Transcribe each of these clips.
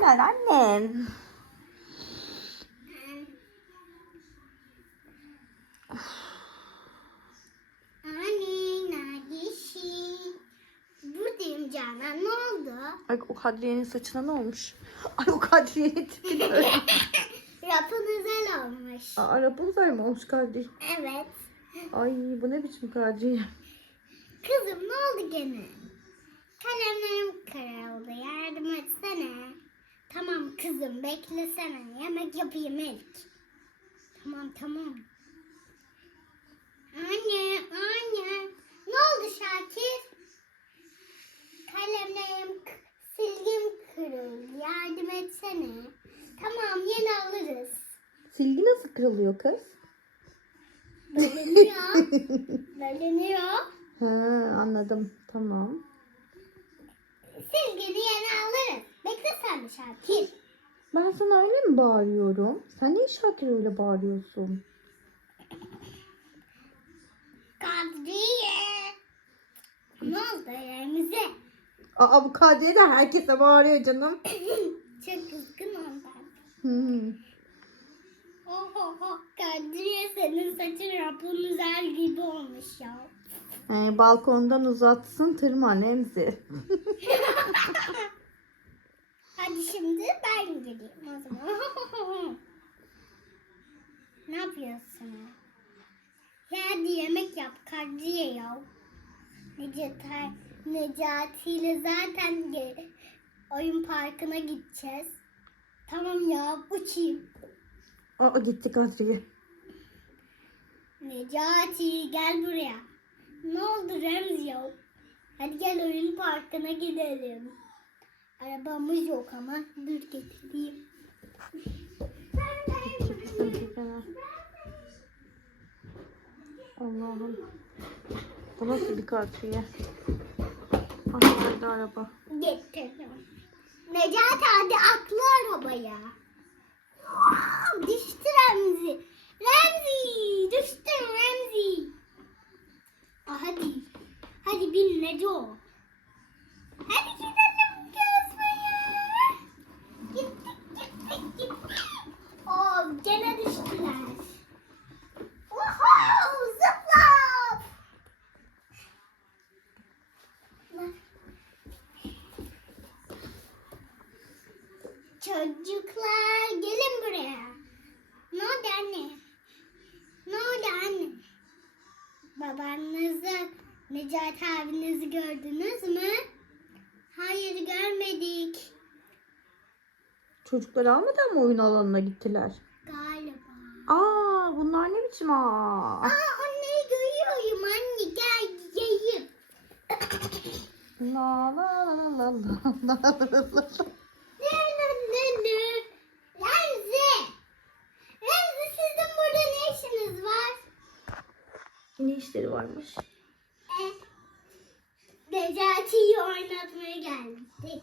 Gel annem. Anne neredesin? Buradayım Canan ne oldu? Ay o Kadriye'nin saçına ne olmuş? Ay o Kadriye'nin tipine öyle. Rapunzel olmuş. Aa, Rapunzel mi olmuş Kadriye? Evet. Ay bu ne biçim Kadriye? Kızım ne oldu gene? Kalemlerim kırıldı yardım etsene. Tamam kızım beklesene yemek yapayım ilk. Tamam tamam. Anne anne ne oldu Şakir? Kalemlerim silgim kırıldı yardım etsene. Tamam yeni alırız. Silgi nasıl kırılıyor kız? Bölünüyor. Bölünüyor. Ha anladım. Tamam. Silgini yeni. Bir Şakir. Ben sana öyle mi bağırıyorum? Sen niye Şakir öyle bağırıyorsun? Kadriye. Ne oldu yerimize? Aa bu Kadriye de herkese bağırıyor canım. Çok kızgın ondan. Hı. Oho ho Kadriye senin saçın Rapunzel gibi olmuş ya. Ee, balkondan uzatsın tırman Emzi. Hadi şimdi ben zaman. ne yapıyorsun? Ya hadi yemek yap Kadriye ya. Necati, Necati ile zaten oyun parkına gideceğiz. Tamam ya uçayım. Aa gitti Kadriye. Necati gel buraya. Ne oldu Remzi ya? Hadi gel oyun parkına gidelim. Arabamız yok ama dur getireyim. Allah'ım. Bu nasıl bir Kadriye? Ay nerede araba? Getirdim. Necati hadi aklı arabaya. Aa, Düştü Remzi. Remzi düştün Remzi. Aa, hadi. Hadi bin Neco. Hadi gidelim gezmeye. Gittik gittik gittik. Oo, gene düştüler. Oho, zıpla. Çocuklar gelin buraya. Ne oldu anne? Ne oldu anne? Babanızı, Necati abinizi gördünüz mü? Hayır görmedik. Çocukları almadan mı oyun alanına gittiler? Galiba. Aa bunlar ne biçim aa? Aa anneyi görüyorum anne gel yiyeyim. La la la la la la la la. Ne ne ne ne? Remzi. Remzi sizin burada ne işiniz var? Ne işleri varmış? Necati'yi oynatmaya geldik.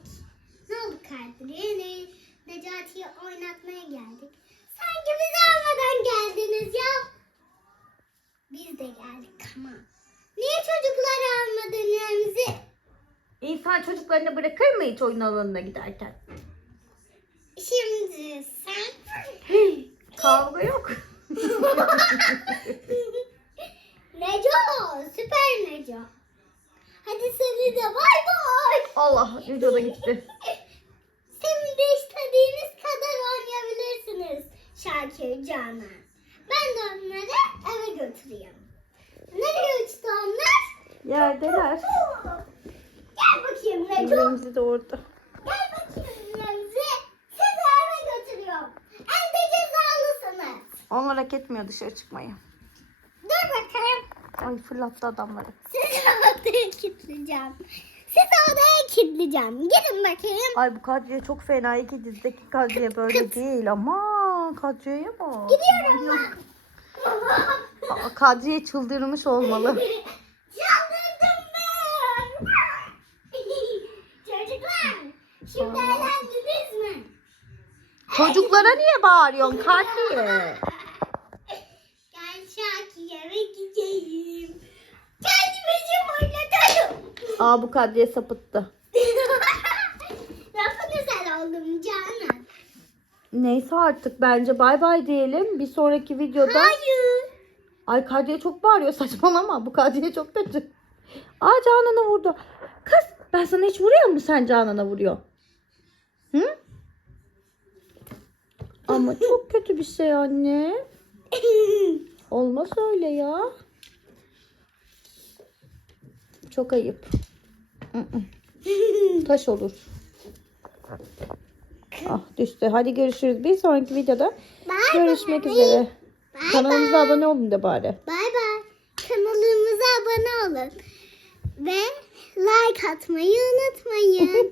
Ne oldu Kadriye? Ne? Necati'yi oynatmaya geldik. Sanki bizi almadan geldiniz ya. Biz de geldik ama. Niye çocukları almadın Remzi? İnsan çocuklarını bırakır mı hiç oyun alanına giderken? Şimdi sen... Kavga yok. Neco, süper Neco. Hadi seni de bay bay. Allah Neco da gitti. Şimdi istediğiniz kadar oynayabilirsiniz Şakir Canan. Ben de onları eve götüreyim. Nereye uçtu onlar? Yerdeler. Gel bakayım Neco. Remzi de orada. Gel bakayım Remzi. Sizi eve götürüyorum. Hem de cezalısınız. Onlar hak etmiyor dışarı çıkmayı. Ay fırlattı adamları. Sizi odaya kilitleyeceğim. Sizi odaya kilitleyeceğim. Gidin bakayım. Ay bu Kadriye çok fena. İki dizdeki Kadriye böyle değil ama Kadriye'ye bak. Gidiyorum ben. Aa, Kadriye çıldırmış olmalı. Çaldırdım ben. Çocuklar, şimdi eğlendiniz mi? Çocuklara niye bağırıyorsun Kadriye? Aa bu Kadriye sapıttı. Rapunzel oldum Canan. Neyse artık bence bay bay diyelim. Bir sonraki videoda. Hayır. Ay Kadriye çok bağırıyor saçmalama. Bu Kadriye çok kötü. Aa Canan'a vurdu. Kız ben sana hiç vuruyor mu sen Canan'a vuruyor? Hı? Ama çok kötü bir şey anne. Olmaz öyle ya. Çok ayıp. Taş olur. Ah düştü. Hadi görüşürüz. Bir sonraki videoda Bye görüşmek bye. üzere. Bye Kanalımıza bye. abone olun de bari. Bay bay. Kanalımıza abone olun. Ve like atmayı unutmayın.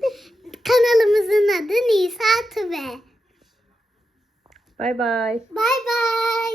Kanalımızın adı Nisa Tübe. Bay bay. Bay bay.